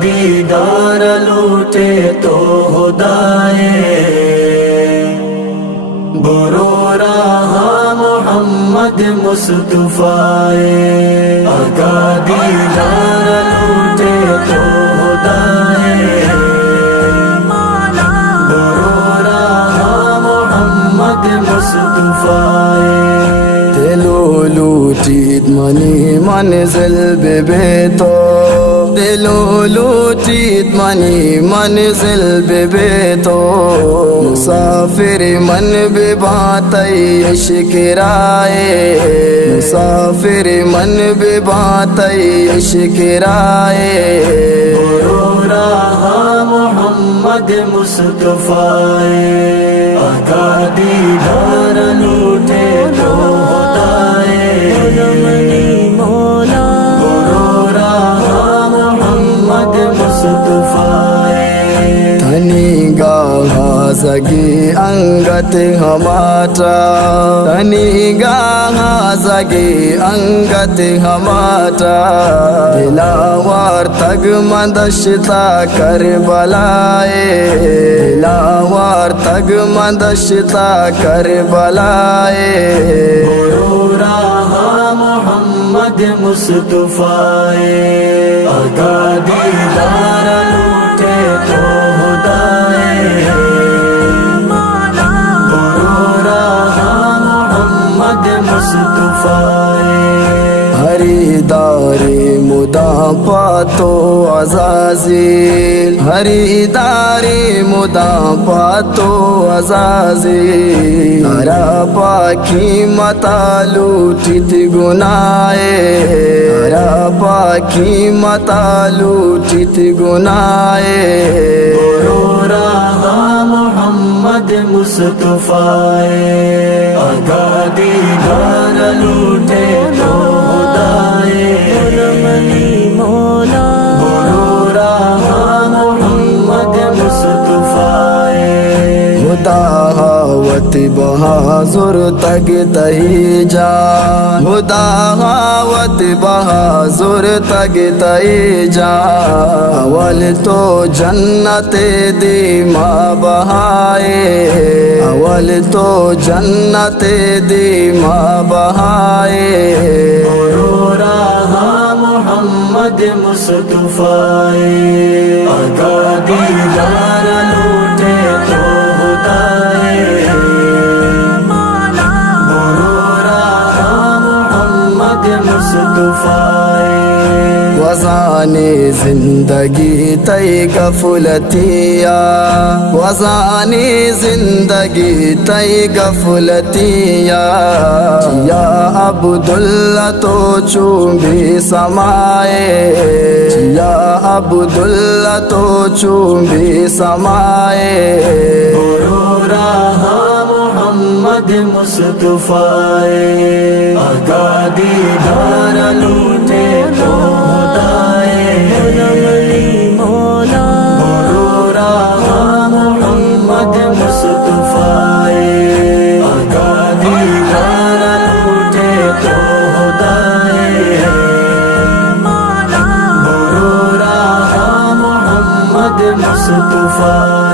دیدار لوٹے تو خدائے برو رہا محمد مصطفیٰ آقا دیدار لوٹے تو خدائے برو رہا محمد مصطفیٰ دلو لوٹید منی منزل بے تو دلو لوٹید منی منزل بے تو مسافر من بے باتی عشق رائے مسافر من بے باتی عشق رائے برو رہا محمد مصطفیٰ آقا دیدار لوٹے تو تنی گاہا زگی انگت ہماتا تنی گاہا زگی انگت ہماتا دلاوار تگ مدشتا کربلائے دلاوار تگ مدشتا کربلائے برو رہا محمد مصطفیٰ آقا دیدار لوٹے تو خدائے برو رہا محمد مصطفیٰ ہری داری مدام پاتو عزازیل ہری داری مدام پاتو عزازیل ترا پاکی متا لوٹت گنائے ترا پاکی متا لوٹت گنائے برو رہا محمد مصطفیٰ آقا دیدار لوٹے تو برو رہا محمد مصطفیٰ خداوت بہازر تگ تہی جان خداوت بہازر تگ تہی جان اول تو جنت دی ماں بہائے اول تو جنت دی ماں بہائے برو رہا محمد مصطفیٰ آقا دیدار لوٹے تو خدائے برو رہا محمد مصطفیٰ وزان زندگی تی غفلتیا وزان زندگی تی غفلتیا یا عبداللہ تو چوبی سمائے یا عبداللہ تو چوبی سمائے برو رہا محمد مصطفیٰ آقا دیدار لوٹے تو برو رہا محمد مصطفیٰ آقا دیدار لوٹے تو خدائے برو رہا محمد مصطفیٰ